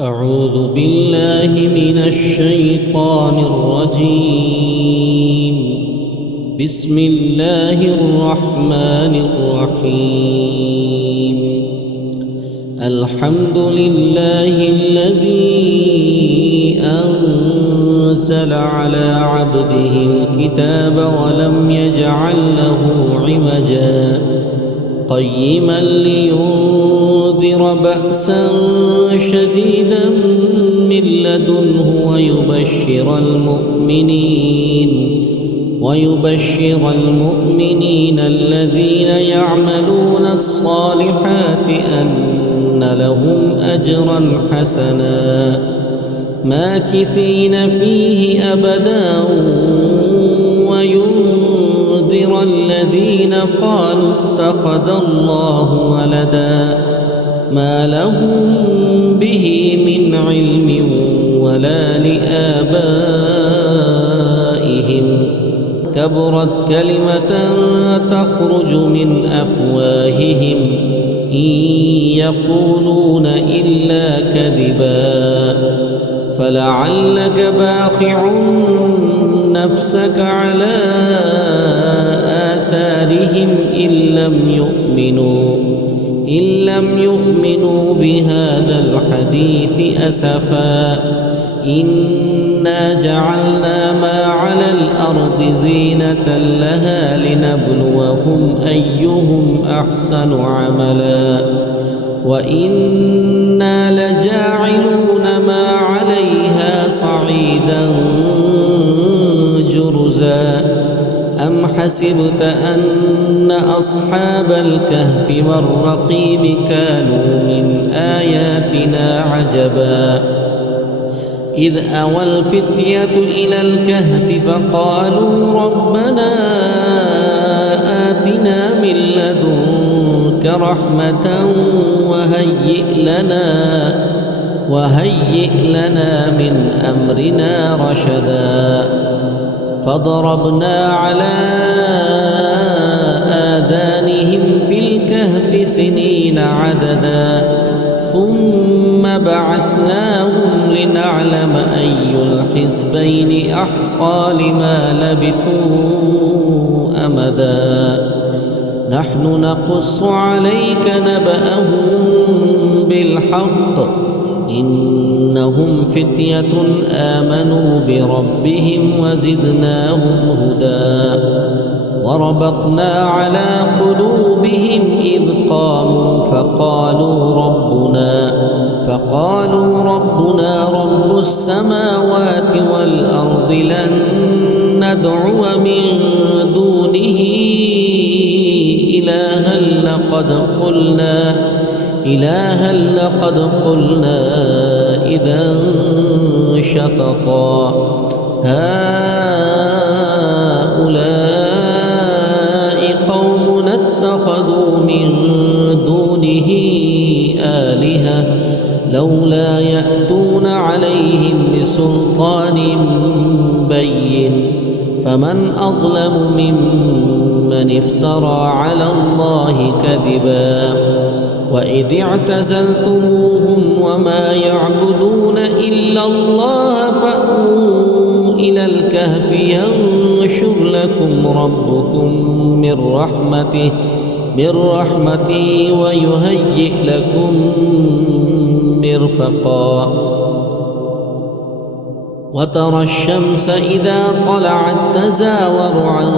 أعوذ بالله من الشيطان الرجيم. بسم الله الرحمن الرحيم. الحمد لله الذي أنزل على عبده الكتاب ولم يجعل له عوجا قيما لينذر بأسا شديدا من لدنه ويبشر المؤمنين الذين يعملون الصالحات أن لهم أجرا حسنا ماكثين فيه أبدا وينذر الذين قالوا اتخذ الله ولدا ما لهم به من علم ولا لآبائهم كبرت كلمة تخرج من أفواههم إن يقولون إلا كذبا فلعلك باخع نفسك على آثارهم إن لم يؤمنوا بهذا الحديث أسفا إنا جعلنا ما على الأرض زينة لها لنبلوهم أيهم أحسن عملا وإنا لجاعلون ما عليها صعيدا جرزا أم حسبت أن أصحاب الكهف والرقيم كانوا من آياتنا عجبا إذ أوى الفتية إلى الكهف فقالوا ربنا آتنا من لدنك رحمة وهيئ لنا من أمرنا رشدا فضربنا على آذانهم في الكهف سنين عددا ثم بعثناهم لنعلم أي الحزبين أحصى لما لبثوا أمدا نحن نقص عليك نبأهم بالحق إنهم فتية آمنوا بربهم وزدناهم هدى وربطنا على قلوبهم إذ قاموا فقالوا ربنا رب السماوات والأرض لن ندعو من دونه إلها لقد قلنا إذا شططا هؤلاء قومنا اتخذوا من دونه آلهة لولا يأتون عليهم بسلطان بين فمن أظلم ممن افترى على الله كذبا وإذ اعتزلتموهم وما يعبدون إلا الله فأووا إلى الكهف ينشر لكم ربكم من رحمته ويهيئ لكم مرفقا وترى الشمس إذا طلعت تزاور عن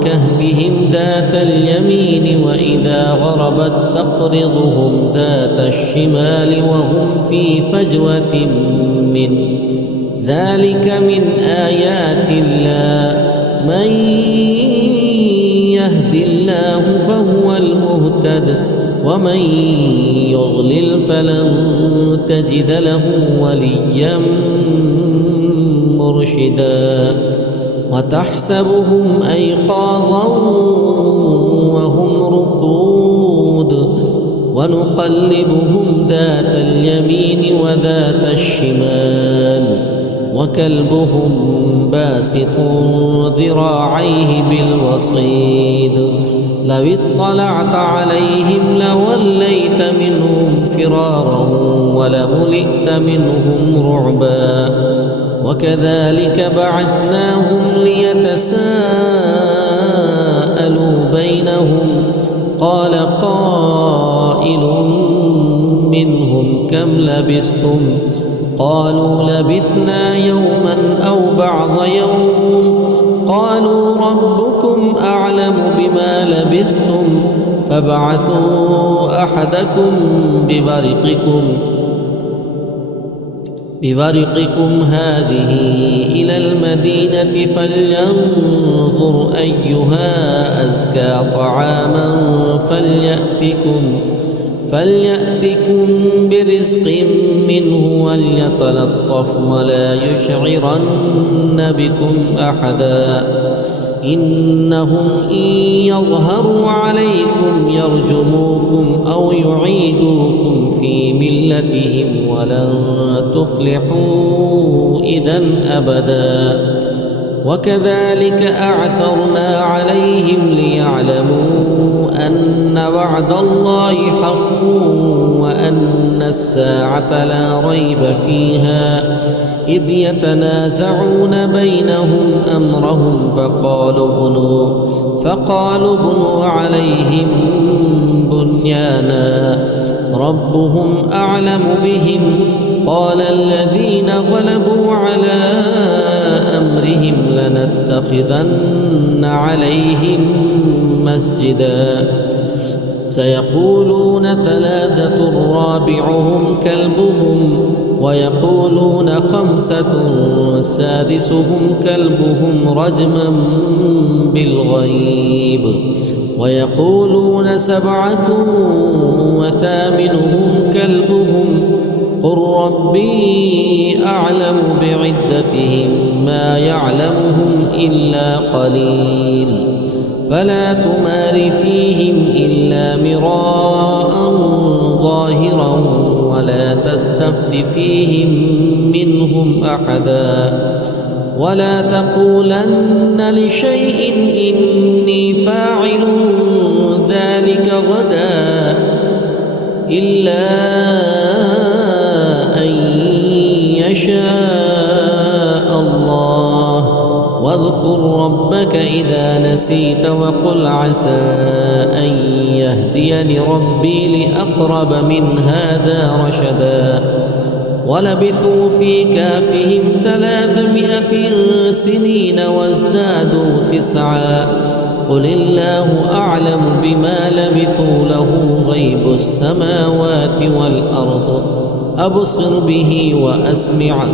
كهفهم ذات اليمين وإذا غربت تقرضهم ذات الشمال وهم في فجوة منه ذلك من آيات الله من يهد الله فهو المهتد ومن يضلل فلن تجد له وليا مرشدا وتحسبهم أيقاظا وهم رقود ونقلبهم ذات اليمين وذات الشمال وكلبهم باسط ذراعيه بالوصيد لو اطلعت عليهم لوليت منهم فرارا ولملئت منهم رعبا وكذلك بعثناهم ليتساءلوا بينهم قال قائل منهم كم لبثتم قالوا لبثنا يوما أو بعض يوم قالوا ربكم أعلم بما لبثتم فابعثوا أحدكم ببرقكم هذه إلى المدينة فلينظر أيها أزكى طعاما فليأتكم برزق منه وليتلطف ولا يشعرن بكم أحدا إنهم إن يظهروا عليكم يرجموكم أو يعيدوكم في ملتهم ولن تفلحوا إذا أبدا وكذلك أعثرنا عليهم ليعلموا أن وعد الله حق وأن الساعة لا ريب فيها إذ يتنازعون بينهم أمرهم فقالوا بنوا عليهم بنيانا ربهم أعلم بهم قال الذين غلبوا على أمرهم لنتخذن عليهم مسجدا سيقولون ثلاثة رابعهم كلبهم ويقولون خمسة سادسهم كلبهم رجما بالغيب ويقولون سبعة وثامنهم كلبهم قل ربي أعلم بعدتهم ما يعلمهم إلا قليل فلا تمار فيهم إلا مراء ظاهرا ولا تستفت فيهم منهم أحدا ولا تقولن لشيء إني فاعل ذلك غدا إلا أن يشاء الله واذكر ربك إذا نسيت وقل عسى أن يهديني ربي لأقرب من هذا رشدا ولبثوا في كهفهم 300 سنين وازدادوا 9 قل الله أعلم بما لبثوا له غيب السماوات والأرض أبصر به وأسمع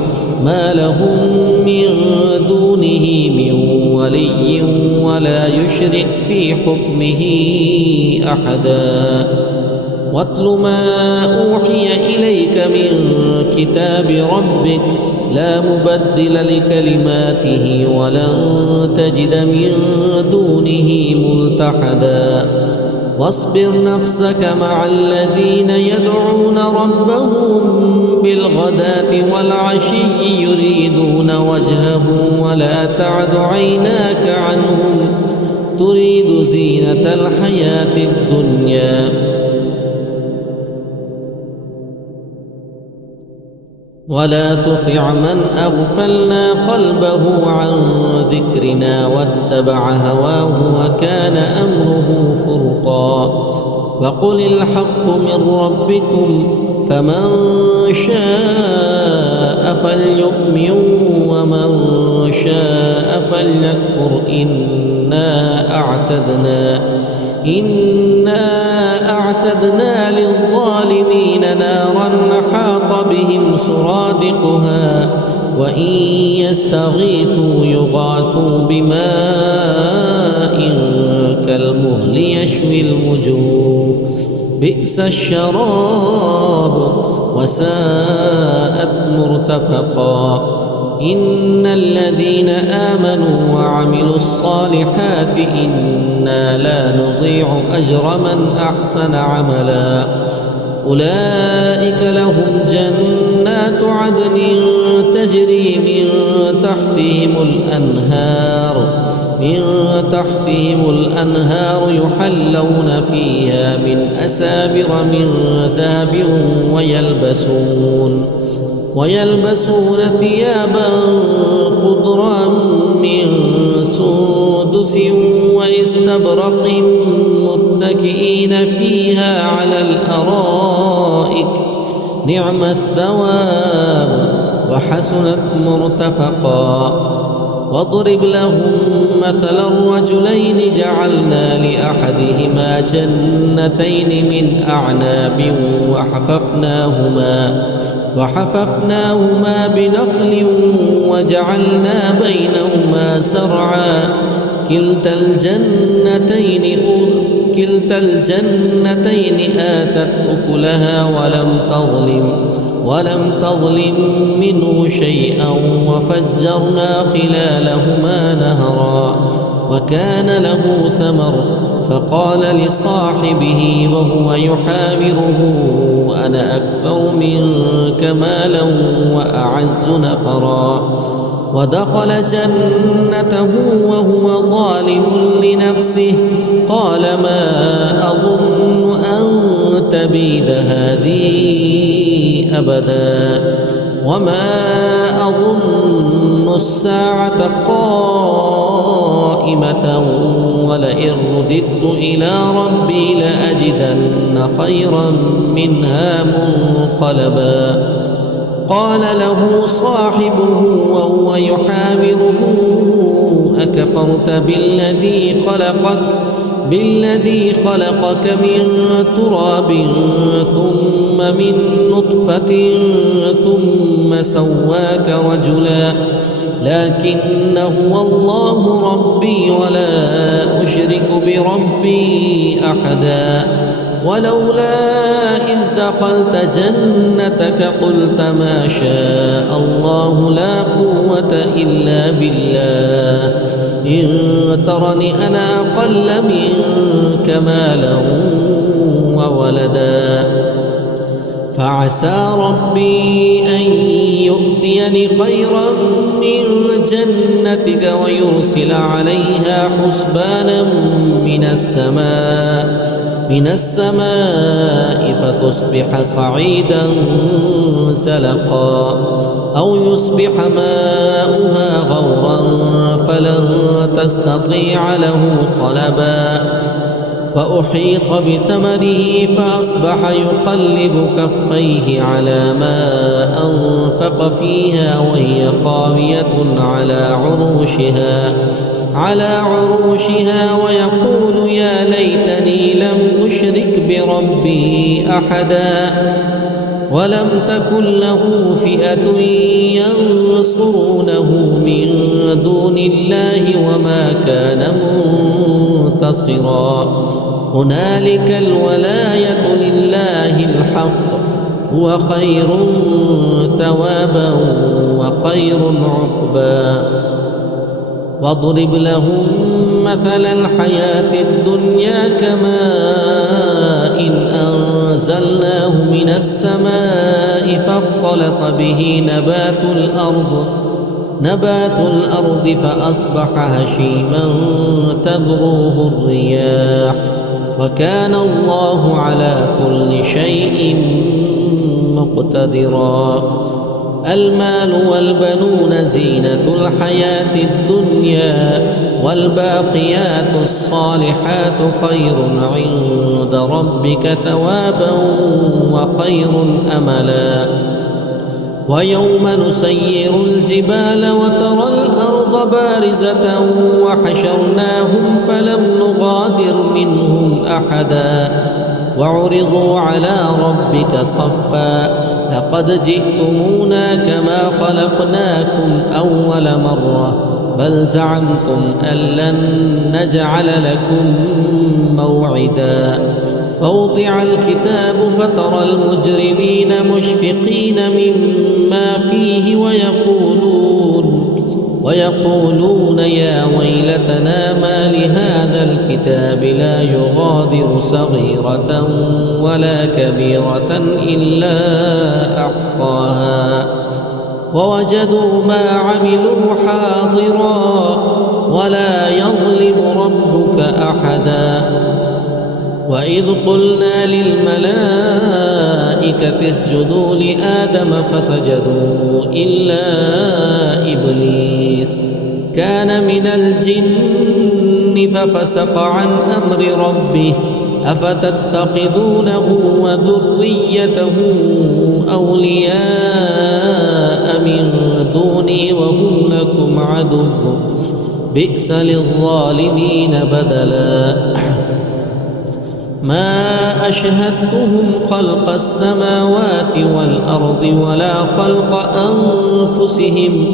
ما لهم من دونه من ولي ولا يشرك في حكمه أحدا واتل ما أوحي إليك من كتاب ربك لا مبدل لكلماته ولن تجد من دونه ملتحدا واصبر نفسك مع الذين يدعون ربهم بالغداة والعشي يريدون وجهه ولا تعد عيناك عنهم تريد زينة الحياة الدنيا ولا تطع من أغفلنا قلبه عن ذكرنا واتبع هواه وكان أمره فرطا وقل الحق من ربكم فمن شاء فليؤمن ومن شاء فليكفر إنا أعتدنا للظالمين نارا حاط بهم سرادقها وإن يستغيثوا يغاثوا بماء كالمهل يشوي الوجوه بئس الشراب وساءت مرتفقا إن الذين آمنوا وعملوا الصالحات إنا لا نضيع أجر من أحسن عملا أولئك لهم جنات عدن تجري من تحتهم تحتهم الأنهار يحلون فيها من أسابر من ذهب ويلبسون ثيابا خضرا من سندس واستبرق متكئين فيها على الأرائك نعم الثواب وحسنت مرتفقا. واضرب لهم مثل الرجلين جعلنا لأحدهما جنتين من أعناب وحففناهما بنخل وجعلنا بينهما زرعا كلتا الجنتين آتت أكلها ولم تظلم منه شيئا وفجرنا خلالهما نهرا وكان له ثمر فقال لصاحبه وهو يحاوره أنا أكثر منك مالا وأعز نفرا. ودخل جنته وهو ظالم لنفسه قال ما أظن أن تبيد هذه أبدا وما أظن الساعة قائمة ولئن رددت إلى ربي لأجدن خيرا منها منقلبا. قال له صاحبه وهو يحاوره أكفرت بالذي خلقك من تراب ثم من نطفة ثم سواك رجلا لكن هو الله ربي ولا أشرك بربي أحدا. ولولا إذ دخلت جنتك قلت ما شاء الله لا قوة إلا بالله إن ترني أنا أقل منك مالا وولدا فعسى ربي أن يؤتيني خيرا من جنتك ويرسل عليها حسبانا من السماء فتصبح صعيدا زلقا أو يصبح ماؤها غورا فلن تستطيع له طلبا. وأحيط بثمره فأصبح يقلب كفيه على ما أنفق فيها وهي خاوية على عروشها ويقول يا ليتني لم أشرك بربي أحدا ولم تكن له فئة ينصرونه من دون الله وما كان منتصرا. هنالك الولاية لله الحق هو خير ثوابا وخير عقبا. واضرب لهم مثل الحياة الدنيا كماء أنزلناه من السماء فاختلط به نبات الأرض فأصبح هشيما تذروه الرياح وكان الله على كل شيء مقتدرا. المال والبنون زينة الحياة الدنيا والباقيات الصالحات خير عند ربك ثوابا وخير أملا. ويوم نسير الجبال وترى الأرض بارزة وحشرناهم فلم نغادر منهم أحدا وعرضوا على ربك صفا لقد جئتمونا كما خلقناكم أول مرة بل زعمتم أن لن نجعل لكم موعدا. فوضع الكتاب فترى المجرمين مشفقين مما فيه ويقولون يا ويلتنا ما لهذا الكتاب لا يغادر صغيرة ولا كبيرة إلا أحصاها ووجدوا ما عملوا حاضرا ولا يظلم ربك أحدا وإذ قلنا للملائكة اسجدوا لآدم فسجدوا إلا إبليس كان من الجن ففسق عن أمر ربه أفتتخذونه وذريته أولياء من دوني وهم لكم عدو بئس للظالمين بدلا ما أشهدتهم خلق السماوات والأرض ولا خلق أنفسهم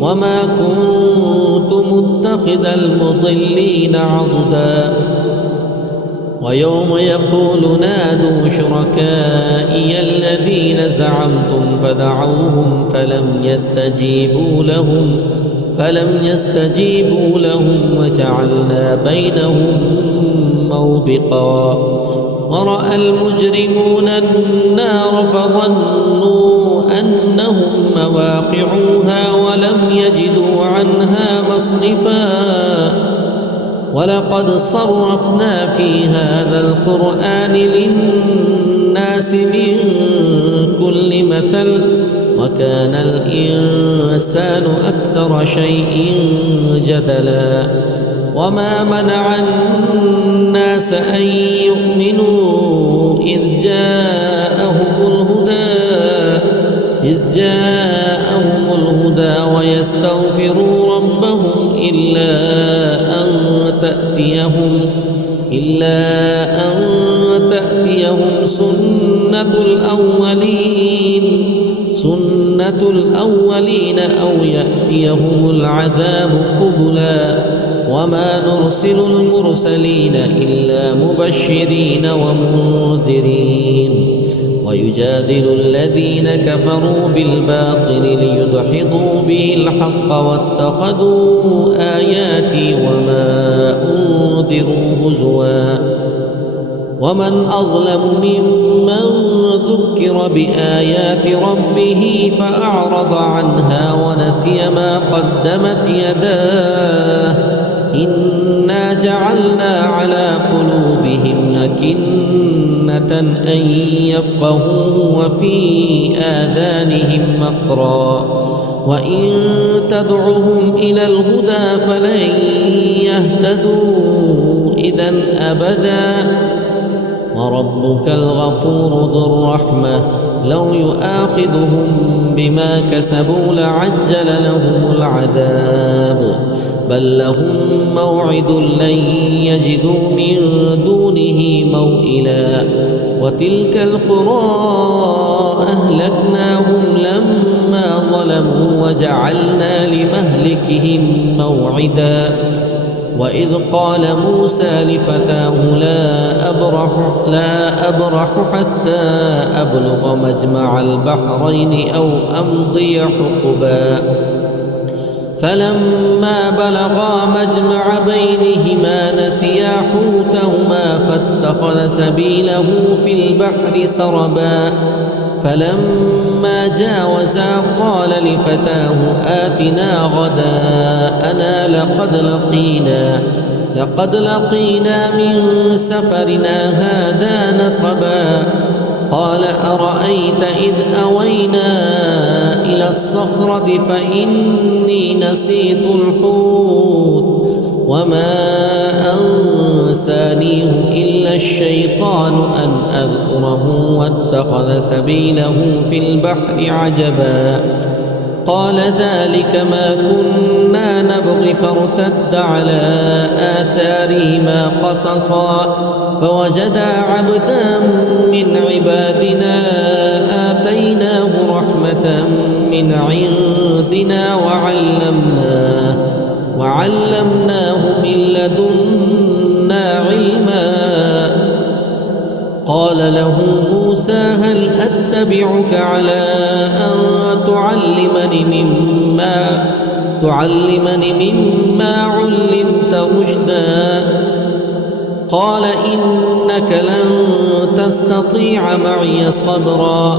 وما كنت متخذ المضلين عضدا ويوم يقول نادوا شركائي الذين زعمتم فدعوهم فلم يستجيبوا لهم وجعلنا بينهم موبقا ورأى المجرمون النار فظنوا أنهم مواقعوها ولم يجدوا عنها مصرفا ولقد صرفنا في هذا القرآن للناس من كل مثل وكان الإنسان أكثر شيء جدلا وما منع الناس أن يؤمنوا إذ جاءهم الهدى ويستغفروا ربهم إلا أن تأتيهم سنة الأولين أو يأتيهم العذاب قبلا وما نرسل المرسلين إلا مبشرين ومنذرين ويجادل الذين كفروا بالباطل ليدحضوا به الحق واتخذوا آياتي وما أنذروا هزوا ومن أظلم ممن ذكر بآيات ربه فأعرض عنها ونسي ما قدمت يداه إنا جعلنا على قلوبهم أكنة أن يفقهوا وفي آذانهم وقرا وإن تدعهم إلى الهدى فلن يهتدوا إذا أبدا وربك الغفور ذو الرحمة لو يؤاخذهم بما كسبوا لعجل لهم العذاب بل لهم موعد لن يجدوا من دونه موئلا وتلك القرى أهلكناهم لما ظلموا وجعلنا لمهلكهم موعدا وإذ قال موسى لفتاه لا أبرح حتى أبلغ مجمع البحرين أو أمضي حقبا فلما بلغا مجمع بينهما نسيا حوتهما فاتخذ سبيله في البحر سربا فلما جاوزا قال لفتاه آتنا غداءنا لقد لقينا من سفرنا هذا نصبا قال أرأيت إذ أوينا إلى الصخرة فإني نسيت الحوت وما أنسانيه إلا الشيطان أن أذكره واتخذ سبيله في البحر عجبا قال ذلك ما كنا نبغي فارتد على آثارهما قصصا فوجدا عبدا من عبادنا آتيناه رحمة من عندنا وعلمناه من لدنا علما قال له موسى هل أتبعك على أن تعلمني مما علمت رشدا قال إنك لن تستطيع معي صبرا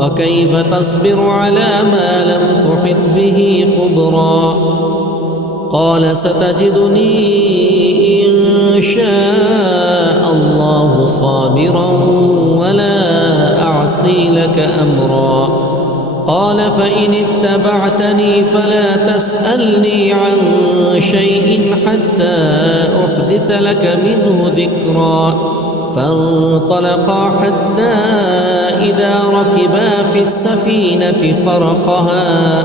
وكيف تصبر على ما لم تحط به خبرا قال ستجدني إن شاء الله صابرا ولا أعصي لك أمرا قال فإن اتبعتني فلا تسألني عن شيء حتى أحدث لك منه ذكرا فانطلقا حتى إذا ركبا في السفينة خرقها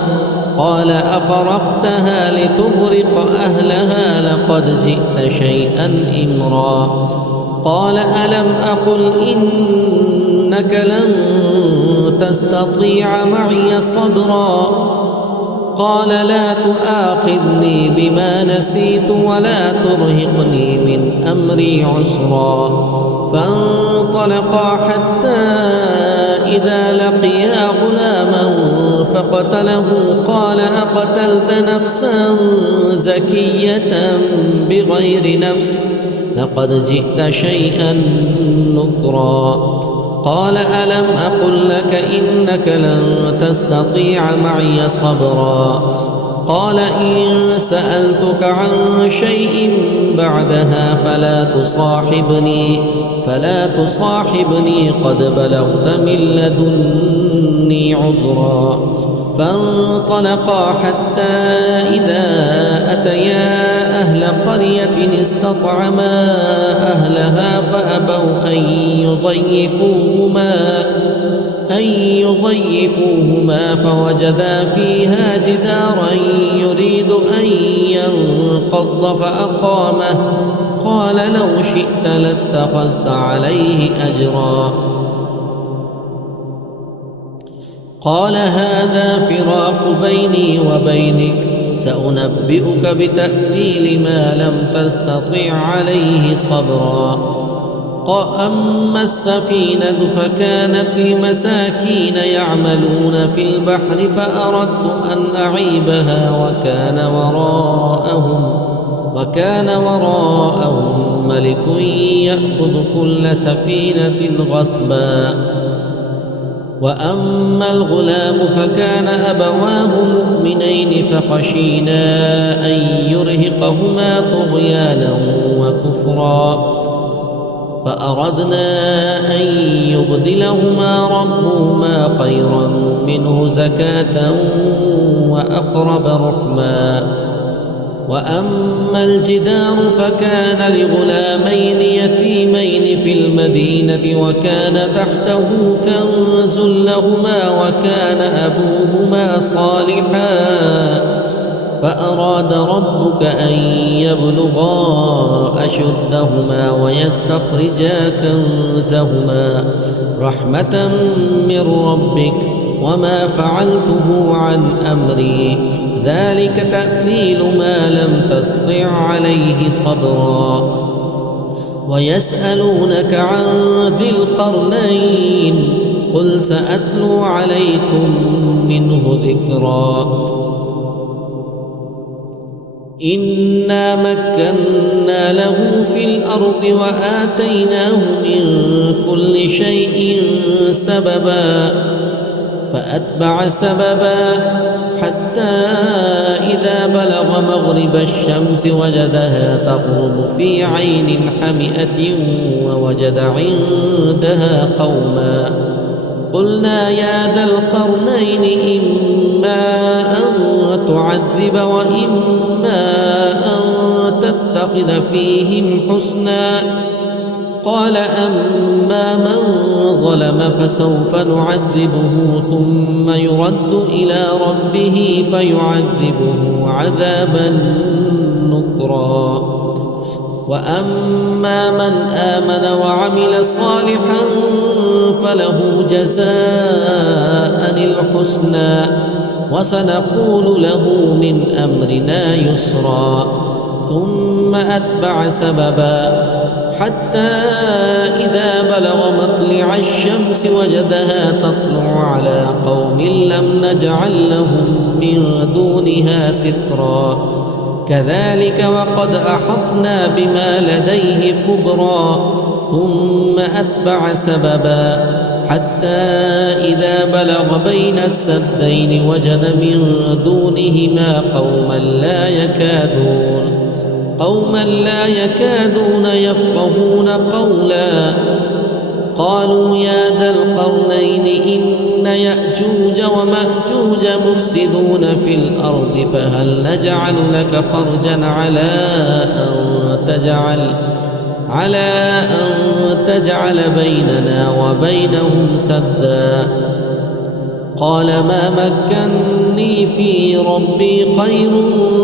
قال أخرقتها لتغرق أهلها لقد جئت شيئا إمرا قال ألم أقل إنك لن تستطيع معي صبرا قال لا تؤاخذني بما نسيت ولا ترهقني من أمري عسرا فانطلقا حتى إذا لقيا غلاما فقتله قال أقتلت نفسا زكية بغير نفس لقد جئت شيئا نكرا قال ألم أقل لك إنك لن تستطيع معي صبرا قال إن سألتك عن شيء بعدها فلا تصاحبني قد بلغت من لدني عذرا فانطلقا حتى إذا أتيا أهل قرية استطعما أهلها فأبوا أن يضيفوهما فوجدا فيها جدارا يريد أن ينقض فأقامه قال لو شئت لاتخذت عليه أجرا قال هذا فراق بيني وبينك سأنبئك بتأويل ما لم تستطع عليه صبرا أما السفينة فكانت لمساكين يعملون في البحر فأردت أن أعيبها وكان وراءهم ملك يأخذ كل سفينة غصبا وأما الغلام فكان أبواه مؤمنين فخشينا أن يرهقهما طغيانا وكفرا فأردنا أن يبدلهما ربهما خيرا منه زكاة وأقرب رحما وأما الجدار فكان لغلامين يتيمين في المدينة وكان تحته كنز لهما وكان أبوهما صالحا فأراد ربك أن يبلغا أشدهما ويستخرجا كنزهما رحمة من ربك وما فعلته عن أمري ذلك تأويل ما لم تسطع عليه صبرا ويسألونك عن ذي القرنين قل سأتلو عليكم منه ذكرا إنا مكنا له في الأرض وآتيناه من كل شيء سببا فأتبع سببا حتى إذا بلغ مغرب الشمس وجدها تغرب في عين حمئة ووجد عندها قوما قلنا يا ذا القرنين إما أن تعذب وإما أن تتخذ فيهم حسنا قال أما من ظلم فسوف نعذبه ثم يرد إلى ربه فيعذبه عذابا نكرا وأما من آمن وعمل صالحا فله جزاء الحسنى وسنقول له من أمرنا يسرا ثم أتبع سببا حتى إذا بلغ مطلع الشمس وجدها تطلع على قوم لم نجعل لهم من دونها سترا كذلك وقد أحطنا بما لديه كبرا ثم أتبع سببا حتى إذا بلغ بين السدين وجد من دونهما قوما لا يكادون يفقهون قولا. قالوا يا ذا القرنين إن يأجوج ومأجوج مفسدون في الأرض فهل نجعل لك خرجا على أن تجعل بيننا وبينهم سدا. قال ما مكني في ربي خير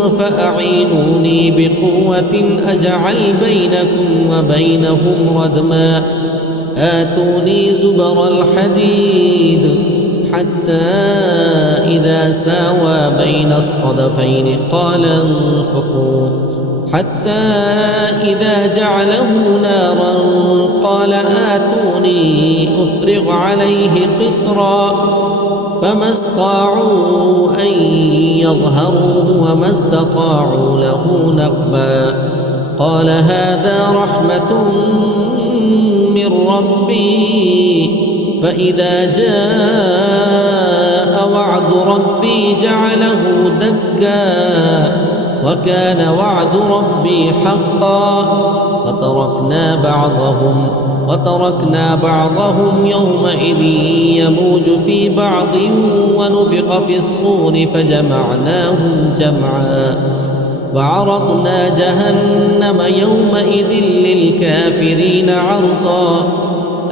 فأعينوني بقوة أجعل بينكم وبينهم ردما. آتوني زبر الحديد حتى إذا ساوى بين الصدفين قال انفخوا حتى إذا جعله نارا قال آتوني أفرغ عليه قطرا. فما استطاعوا أن يظهروه وما استطاعوا له نقبا. قال هذا رحمة من ربي فإذا جاء وعد ربي جعله دكا وكان وعد ربي حقا. وتركنا بعضهم يومئذ يموج في بعض ونفخ في الصور فجمعناهم جمعا. وعرضنا جهنم يومئذ للكافرين عرضا.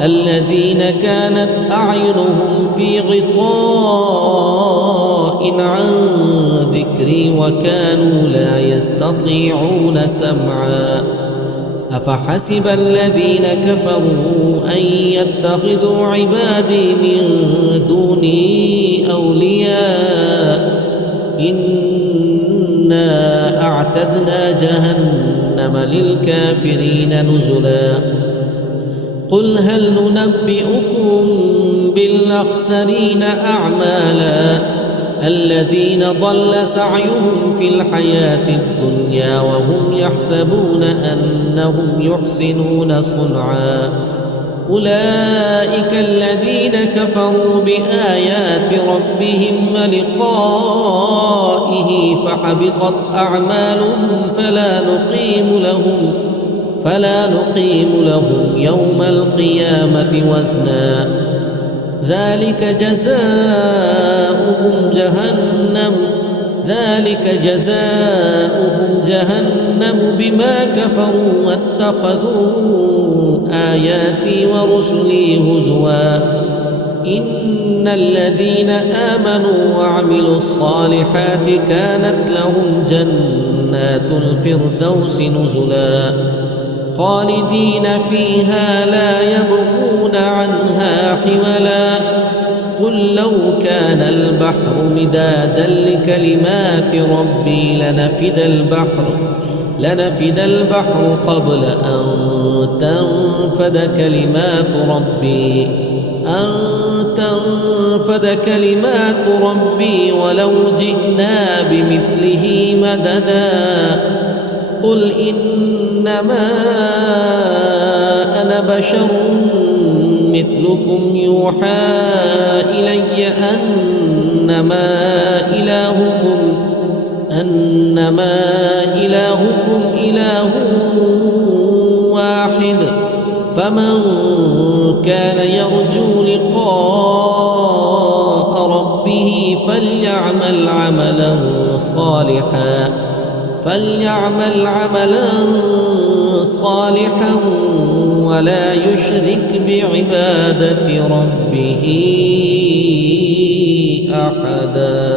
الذين كانت أعينهم في غطاء عن ذكري وكانوا لا يستطيعون سمعا. أفحسب الذين كفروا أن يتخذوا عبادي من دوني أولياء إنا أعتدنا جهنم للكافرين نزلا. قل هل ننبئكم بالأخسرين أعمالا الذين ضل سعيهم في الحياة الدنيا وهم يحسبون أنهم يحسنون صنعا. أولئك الذين كفروا بآيات ربهم ولقائه فحبطت أعمالهم فلا نقيم لهم يوم القيامة وزنا. ذلك جزاؤهم جهنم بما كفروا واتخذوا آياتي ورسلي هزوا. إن الذين آمنوا وعملوا الصالحات كانت لهم جنات الفردوس نزلا خالدين فيها لا يبغون عنها حولا. قل لو كان البحر مدادا لكلمات ربي لنفد البحر قبل أن تنفد كلمات ربي ولو جئنا بمثله مددا. قل إنما أنا بشر مثلكم يوحى إلي أنما إلهكم إله واحد. فمن كان يرجو لقاء ربه فليعمل عملا صالحا ولا يشرك بعبادة ربه أحدا.